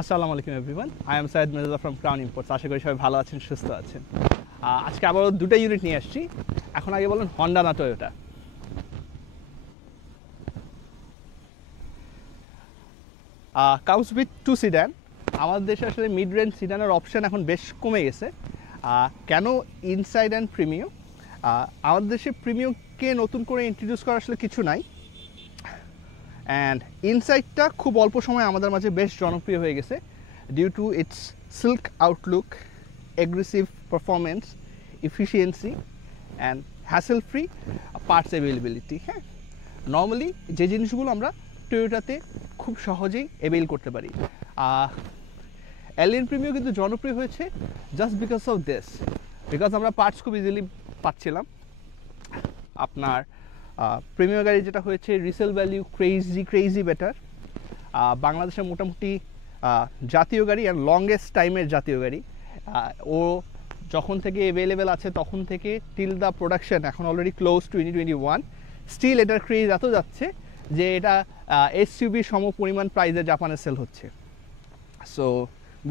আসসালামু আলাইকুম everyone, I am Saeed Mirza from crown imports. আশা করি সবাই ভালো আছেন, সুস্থ আছেন। আজকে আবারও দুটো ইউনিট নিয়ে আসছি। এখন আগে বলেন হন্ডা না Toyota? Comes with two sedan. আমাদের দেশে আসলে মিড রেঞ্জ সিডানের অপশান এখন বেশ কমে গেছে। কেন ইনসাইড অ্যান্ড প্রিমিও? আমাদের দেশে প্রিমিওকে নতুন করে ইন্ট্রোডিউস করা আসলে কিছু নাই, অ্যান্ড ইনসাইডটা খুব অল্প সময় আমাদের মাঝে বেশ জনপ্রিয় হয়ে গেছে due to its sleek outlook, aggressive performance, efficiency and hassle free parts availability. হ্যাঁ, নর্মালি যে জিনিসগুলো আমরা টয়োটাতে খুব সহজেই অ্যাভেল করতে পারি। এলিয়ন প্রিমিও কিন্তু জনপ্রিয় হয়েছে just because of this, because আমরা পার্টস খুব ইজিলি পাচ্ছিলাম। আপনার প্রিমিয়ার গাড়ি যেটা হয়েছে রিসেল ভ্যালিউ ক্রেজি বেটার। বাংলাদেশের মোটামুটি জাতীয় গাড়ি আর লংগেস্ট টাইমের জাতীয় গাড়ি। ও যখন থেকে অ্যাভেলেবেল আছে তখন থেকে টিল দ্য প্রোডাকশন এখন অলরেডি ক্লোজ 2021, স্টিল এটার ক্রেজ এত যাচ্ছে যে এটা এসইউভি সম পরিমাণ প্রাইজে জাপানে সেল হচ্ছে। সো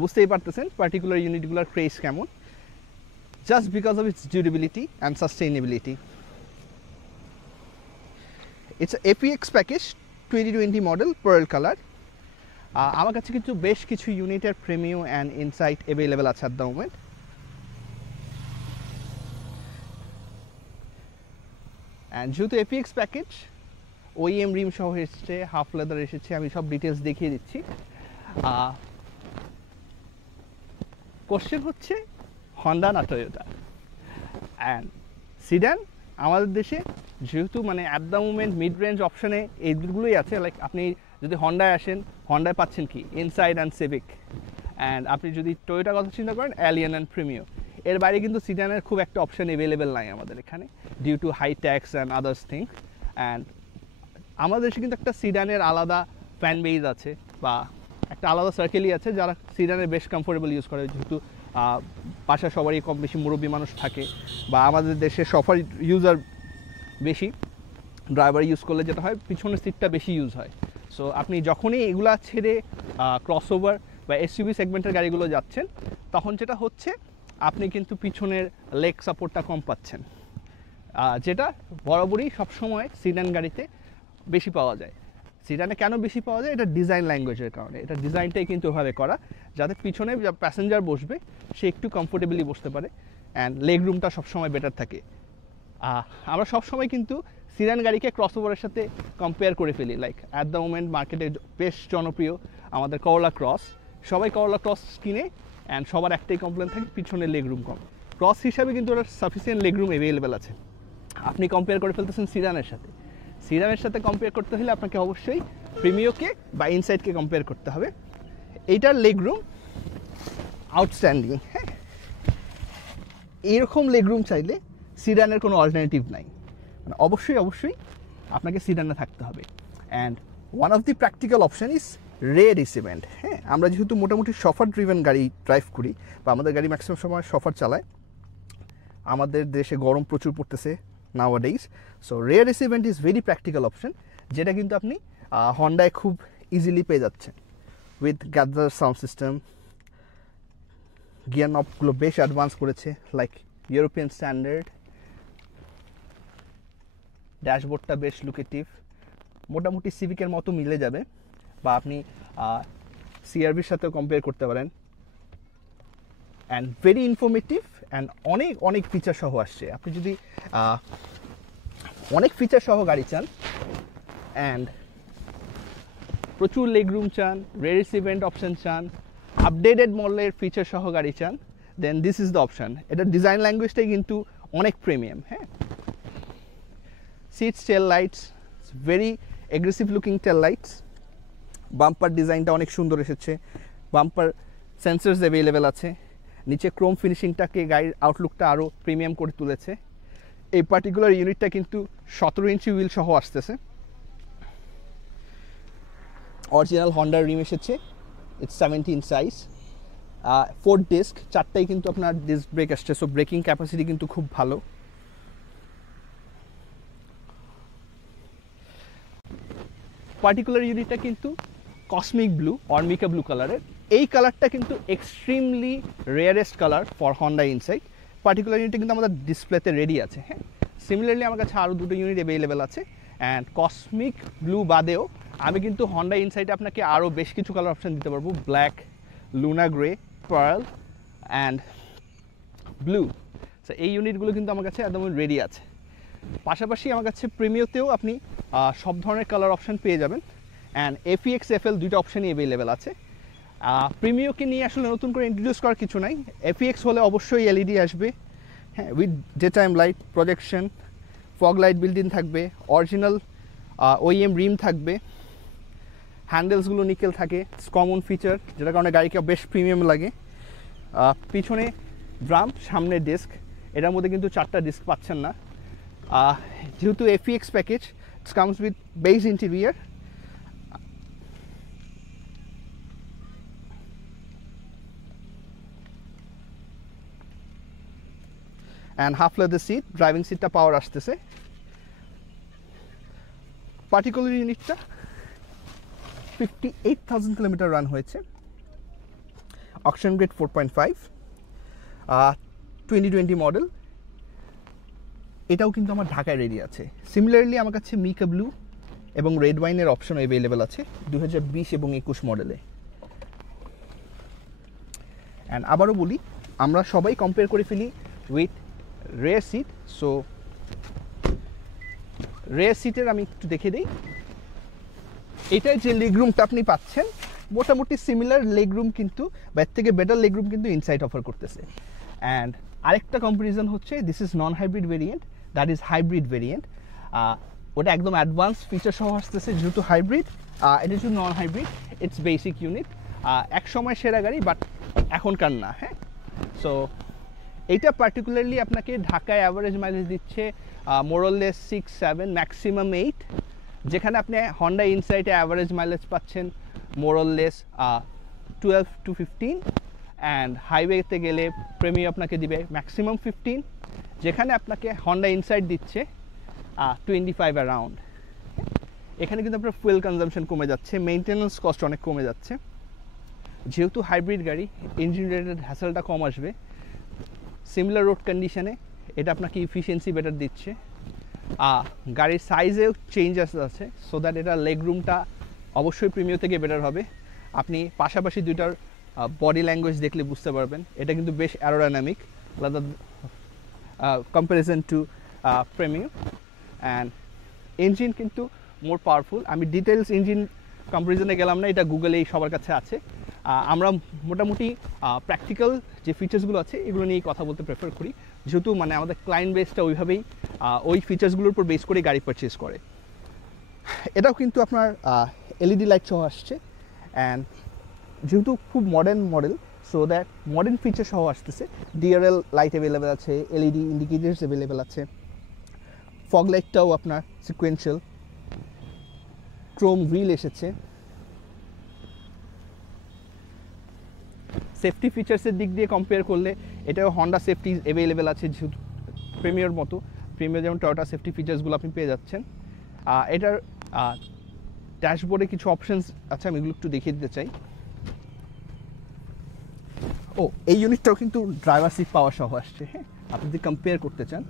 বুঝতেই পারতেছেন পার্টিকুলার ইউনিটগুলোর ক্রেজ কেমন, just because of its durability and sustainability. It's a APX package 2020 model pearl color. আমার কাছে কিন্তু বেশ কিছু ইউনিটের প্রিমিও অ্যান্ড ইনসাইট অ্যাভেলেবেল আছে অ্যাট দ্য মোমেন্ট। অ্যান্ড যেহেতু APX প্যাকেজ, OEM রিম সহ এসেছে, হাফ লেদার এসেছে, আমি সব ডিটেলস দেখিয়ে দিচ্ছি। কোশ্চেন হচ্ছে হন্ডা না টয়োটা? অ্যান্ড সিডান আমাদের দেশে যেহেতু মানে at the moment mid range অপশানে এইগুলোই আছে। লাইক আপনি যদি হন্ডায় আসেন, হন্ডায় পাচ্ছেন কি ইনসাইড অ্যান্ড সিভিক, অ্যান্ড আপনি যদি টয়োটার কথা চিন্তা করেন এলিয়ন অ্যান্ড প্রিমিও। এর বাইরে কিন্তু সিডানের খুব একটা অপশান অ্যাভেলেবেল নাই আমাদের এখানে due to high tax and others thing. And আমাদের দেশে কিন্তু একটা সিডানের আলাদা ফ্যান বেজ আছে বা একটা আলাদা সার্কেলই আছে যারা সিডানের বেশ কমফোর্টেবল ইউজ করে, যেহেতু বাসা সবারই কম বেশি মুরব্বী মানুষ থাকে বা আমাদের দেশে সফর ইউজার বেশি। ড্রাইভার ইউজ করলে যেটা হয় পিছনের সিটটা বেশি ইউজ হয়। সো আপনি যখনই এগুলা ছেড়ে ক্রসওভার বা এসইউভি সেগমেন্টের গাড়িগুলো যাচ্ছেন, তখন যেটা হচ্ছে আপনি কিন্তু পিছনের লেগ সাপোর্টটা কম পাচ্ছেন, যেটা বরাবরই সবসময় সিডান গাড়িতে বেশি পাওয়া যায়। সিডানে কেন বেশি পাওয়া যায়? এটা ডিজাইন ল্যাঙ্গুয়েজের কারণে। এটা ডিজাইনটাই কিন্তু ওভাবে করা যাতে পিছনে যা প্যাসেঞ্জার বসবে সে একটু কমফোর্টেবলি বসতে পারে অ্যান্ড লেগ রুমটা সবসময় বেটার থাকে। আমরা সবসময় কিন্তু সিডান গাড়িকে ক্রসওভারের সাথে কম্পেয়ার করে ফেলি। লাইক অ্যাট দ্য মোমেন্ট মার্কেটে বেশ জনপ্রিয় আমাদের করলা ক্রস। সবাই করলা ক্রস কিনে অ্যান্ড সবার একটাই কমপ্লেন থাকে পিছনে লেগ রুম কম। ক্রস হিসাবে কিন্তু ওটার সাফিসিয়েন্ট লেগ রুম অ্যাভেলেবেল আছে। আপনি কম্পেয়ার করে ফেলতেছেন সিডানের সাথে। সিডানের সাথে কম্পেয়ার করতে হলে আপনাকে অবশ্যই প্রিমিওকে বা ইনসাইডকে কম্পেয়ার করতে হবে। এইটার লেগ রুম আউটস্ট্যান্ডিং। হ্যাঁ, এরকম লেগ রুম চাইলে সিডানের কোনো অল্টারনেটিভ নাই, মানে অবশ্যই আপনাকে সিডানে থাকতে হবে। And one of the practical option is rear recipient. হ্যাঁ, আমরা যেহেতু মোটামুটি সফার ড্রিভেন গাড়ি ড্রাইভ করি বা আমাদের গাড়ি ম্যাক্সিমাম সময় সফার চালায়, আমাদের দেশে গরম প্রচুর পড়তেছে nowadays. So rear recipient is very practical option, যেটা কিন্তু আপনি হন্ডায় খুব ইজিলি পেয়ে যাচ্ছেন with Gathers sound system. Gear নবগুলো বেশ অ্যাডভান্স করেছে, লাইক ইউরোপিয়ান স্ট্যান্ডার্ড। ড্যাশবোর্ডটা বেশ লুকেটিভ, মোটামুটি সিভিকের মতো মিলে যাবে বা আপনি সিআরভির সাথেও কম্পেয়ার করতে পারেন। অ্যান্ড ভেরি ইনফরমেটিভ অ্যান্ড অনেক ফিচার সহ আসছে। আপনি যদি অনেক ফিচার সহ গাড়ি চান অ্যান্ড প্রচুর লেগ রুম চান, রেয়ার রিসিভেন্ট অপশান চান, আপডেটেড মডেলের ফিচার সহ গাড়ি চান, দেন দিস ইজ দ্য অপশান। এটার ডিজাইন ল্যাঙ্গুয়েজটাই কিন্তু অনেক প্রিমিয়াম। হ্যাঁ, সিটস, টেল লাইটস, ভেরি এগ্রেসিভ লুকিং টেল লাইটস। বাম্পার ডিজাইনটা অনেক সুন্দর এসেছে, বাম্পার সেন্সার্স অ্যাভেলেবেল আছে। নিচে ক্রোম ফিনিশিংটাকে গাড়ির আউটলুকটা আরও প্রিমিয়াম করে তুলেছে। এই পার্টিকুলার ইউনিটটা কিন্তু 17 ইঞ্চি হুইল সহ আসতেছে। অরিজিনাল হন্ডার রিম এসেছে, ইটস 17 সাইজ। 4 ডিস্ক, 4টাই কিন্তু আপনার ডিস্ক ব্রেক আসছে। সো ব্রেকিং ক্যাপাসিটি কিন্তু খুব ভালো। পার্টিকুলার ইউনিটটা কিন্তু কসমিক ব্লু, অর্মিকা ব্লু কালারের। এই কালারটা কিন্তু extremely rarest colour for Honda Insight. Particular ইউনিটটা কিন্তু আমাদের ডিসপ্লেতে রেডি আছে। হ্যাঁ, সিমিলারলি আমার কাছে আরও দুটো ইউনিট অ্যাভেলেবেল আছে। অ্যান্ড কসমিক ব্লু বাদেও আমি কিন্তু হন্ডা ইনসাইটে আপনাকে আরও বেশ কিছু কালার অপশান দিতে পারবো, black, luna grey, pearl and blue. So এই ইউনিটগুলো কিন্তু আমার কাছে একদম রেডি আছে। পাশাপাশি আমার কাছে প্রিমিওতেও আপনি সব ধরনের কালার অপশান পেয়ে যাবেন। অ্যান্ড এফইএক্স এফএল দুইটা অপশানই অ্যাভেলেবেল আছে। প্রিমিওকে নিয়ে আসলে নতুন করে ইন্ট্রোডিউস করার কিছু নাই। এফইএক্স হলে অবশ্যই এলইডি আসবে, হ্যাঁ, with day time light, projection, fog light built in থাকবে, অরিজিনাল ওইএম রিম থাকবে, হ্যান্ডেলসগুলো নিকেল থাকে, কমন ফিচার, যেটার কারণে গাড়িকে বেশ প্রিমিয়াম লাগে। পিছনে ড্রাম, সামনে ডিস্ক, এটার মধ্যে কিন্তু 4টা ডিস্ক পাচ্ছেন না। যেহেতু FEX package, it's comes with base interior. And half leather seat, driving সিটটা পাওয়ার আসতেছে। পার্টিকুলার ইউনিটটা 58,000 কিলোমিটার রান হয়েছে, অকশন গ্রেড 4.5, 2020 মডেল। এটাও কিন্তু আমার ঢাকায় রেডি আছে। সিমিলারলি আমার কাছে মিকা ব্লু এবং রেড ওয়াইনের অপশন অ্যাভেলেবেল আছে 2020 এবং 21 মডেলে। অ্যান্ড আবারও বলি, আমরা সবাই কম্পেয়ার করে ফেলি with rear seat. So rear সিটের আমি একটু দেখে দিই। এটার যে লেগরুমটা আপনি পাচ্ছেন মোটামুটি সিমিলার লেগরুম, কিন্তু ব্যাট থেকে বেটার লেগরুম কিন্তু ইনসাইড অফার করতেছে। অ্যান্ড আরেকটা কম্পারিজন হচ্ছে, this is non hybrid variant, that is hybrid variant. ওটা একদম অ্যাডভান্স ফিচার সহ আসতেছে, যেহেতু হাইব্রিড। এটা যেহেতু non hybrid, it's basic unit. এক সময় সেরা গাড়ি, বাট এখনকার না। হ্যাঁ, সো এইটা পার্টিকুলারলি আপনাকে ঢাকায় অ্যাভারেজ মাইলেজ দিচ্ছে মোরলেস 6-7, ম্যাক্সিমাম 8, যেখানে আপনি হন্ডা ইনসাইটে অ্যাভারেজ মাইলেজ পাচ্ছেন মোরলেস 12-15। অ্যান্ড হাইওয়েতে গেলে প্রিমিয়াম আপনাকে দিবে ম্যাক্সিমাম 15, যেখানে আপনাকে হন্ডা ইনসাইট দিচ্ছে 25 অ্যারাউন্ড। এখানে কিন্তু আপনার ফুয়েল কনজামশন কমে যাচ্ছে, মেনটেন্যান্স কস্ট অনেক কমে যাচ্ছে। যেহেতু হাইব্রিড গাড়ি, ইঞ্জিন রিলেটেড হ্যাসেলটা কম আসবে। সিমিলার রোড কন্ডিশনে এটা আপনাকে ইফিসিয়েন্সি বেটার দিচ্ছে। গাড়ির সাইজেও চেঞ্জেস আছে, সো দ্যাট এটা লেগ রুমটা অবশ্যই প্রিমিয়াম থেকে বেটার হবে। আপনি পাশাপাশি দুইটার বডি ল্যাঙ্গুয়েজ দেখলে বুঝতে পারবেন, এটা কিন্তু বেশ aerodynamic comparison two premium. And engine কিন্তু মোর পাওয়ারফুল। আমি ডিটেলস ইঞ্জিন কম্প্যারিজনে গেলাম না, এটা গুগলেই সবার কাছে আছে। আমরা মোটামুটি প্র্যাকটিক্যাল যে ফিচার্সগুলো আছে এগুলো নিয়েই কথা বলতে প্রেফার করি, যেহেতু মানে আমাদের ক্লায়েন্ট বেসটা ওইভাবেই ওই ফিচার্সগুলোর উপর বেস করে গাড়ি পারচেস করে। এটাও কিন্তু আপনার এলইডি লাইট সহ আসছে। অ্যান্ড যেহেতু খুব modern model, so that modern feature সহ আসতেছে। ডিআরএল লাইট অ্যাভেলেবেল আছে, এলইডি ইন্ডিকেটার্স অ্যাভেলেবেল আছে, ফগ লাইটটাও আপনার সিকোয়েন্সিয়াল, ক্রোম হুইল এসেছে। সেফটি ফিচার্সের দিক দিয়ে কম্পেয়ার করলে এটাও হন্ডা সেফটি অ্যাভেলেবেল আছে, যেহেতু প্রিমিয়ার মতো। প্রিমিয়ার যেমন টয়োটা সেফটি ফিচার্সগুলো আপনি পেয়ে যাচ্ছেন। এটার ড্যাশবোর্ডে কিছু অপশানস আছে, আমি এগুলো একটু দেখিয়ে দিতে চাই। ও, এই ইউনিটটাও কিন্তু ড্রাইভার সিট পাওয়ার সহ আসছে। হ্যাঁ, আপনি যদি কম্পেয়ার করতে চান।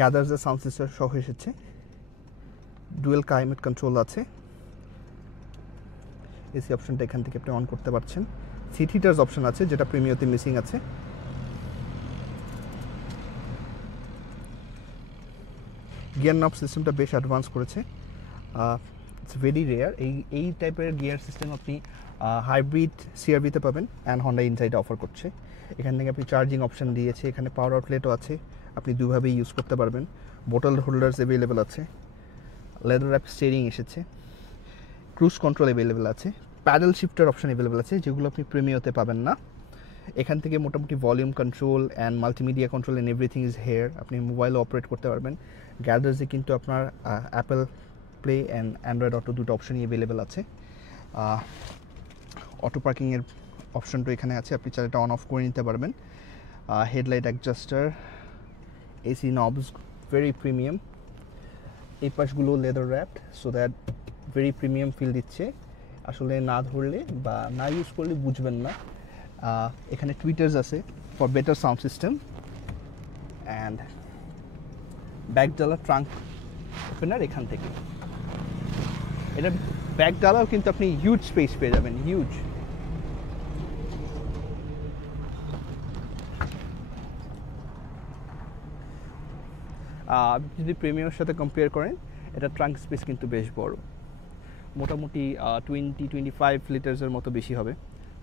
গ্যাদার্সের সাউন্ড সিস্টেম সহ এসেছে, ডুয়েল ক্লাইমেট কন্ট্রোল আছে, এসি অপশনটা এখান থেকে আপনি অন করতে পারছেন। সিট হিটার্স অপশন আছে, যেটা প্রিমিয়ামতে মিসিং আছে। গিয়ার নব সিস্টেমটা বেশ অ্যাডভান্স করেছে, ইটস ভেরি রেয়ার। এই টাইপের গিয়ার সিস্টেম আপনি হাইব্রিড সিআরভিতে পাবেন, অ্যান্ড হন্ডা ইনসাইডে অফার করছে। এখান থেকে আপনি চার্জিং অপশন দিয়েছে, এখানে পাওয়ার আউটলেটও আছে, আপনি দুভাবেই ইউজ করতে পারবেন। বোটল হোল্ডার্স অ্যাভেলেবেল আছে, লেদার র্যাপ স্টিয়ারিং এসেছে, ক্রুজ কন্ট্রোল অ্যাভেলেবেল আছে, প্যাডেল শিফটার অপশন অ্যাভেলেবেল আছে, যেগুলো আপনি প্রিমিয়ামতে পাবেন না। এখান থেকে মোটামুটি volume control and multimedia control and everything is here, আপনি মোবাইলে অপারেট করতে পারবেন। গ্যাদার্সে কিন্তু আপনার Apple play and Android auto দুটো অপশনই অ্যাভেলেবেল আছে। অটো পার্কিংয়ের অপশনটা এখানে আছে, আপনি চাইলে এটা অন অফ করে নিতে পারবেন। Headlight adjuster, AC knobs very premium, এই পাশগুলো leather wrapped so that very premium feel দিচ্ছে, আসলে না ধরলে বা না ইউজ করলে বুঝবেন না। এখানে টুইটার্স আছে for better sound system, and back ডালা ট্রাঙ্ক ওপেনার এখান থেকে। এটা ব্যাক ডালাও কিন্তু আপনি হিউজ স্পেস পেয়ে যাবেন, হিউজ। যদি প্রিমিয়ামের সাথে কম্পেয়ার করেন, এটা ট্রাঙ্ক স্পেস কিন্তু বেশ বড়, মোটামুটি 20-25 লিটার্সের মতো বেশি হবে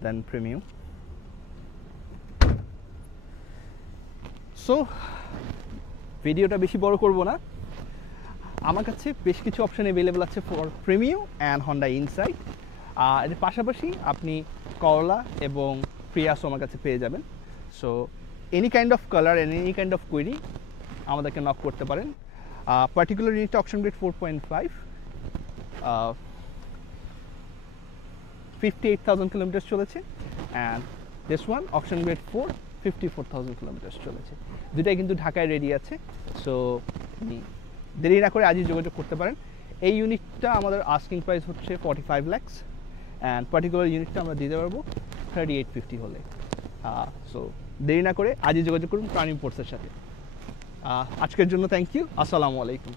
দেন প্রিমিয়াম। সো ভিডিওটা বেশি বড় করব না, আমার কাছে বেশ কিছু অপশন অ্যাভেলেবল আছে for premium and Honda insight. এর পাশাপাশি আপনি করলা এবং প্রিয়াসও আমার কাছে পেয়ে যাবেন। So any kind of colour and any kind of query আমাদেরকে নক করতে পারেন। পার্টিকুলার ইউনিটটা অপশন গ্রেড 4.5, 58,000 কিলোমিটার চলেছে, and this one option grade 4, 54,000 kilometre চলেছে। দুটাই কিন্তু ঢাকায় রেডি আছে। সো দেরি না করে আজই যোগাযোগ করতে পারেন। এই ইউনিটটা আমাদের আস্কিং প্রাইস হচ্ছে 45 lakhs, অ্যান্ড পার্টিকুলার ইউনিটটা আমরা দিতে পারবো 3850 হলে। সো দেরি না করে আজই যোগাযোগ করুন প্রাণ ইম্পোর্টসের সাথে। আজকের জন্য থ্যাংক ইউ, আসসালামু আলাইকুম।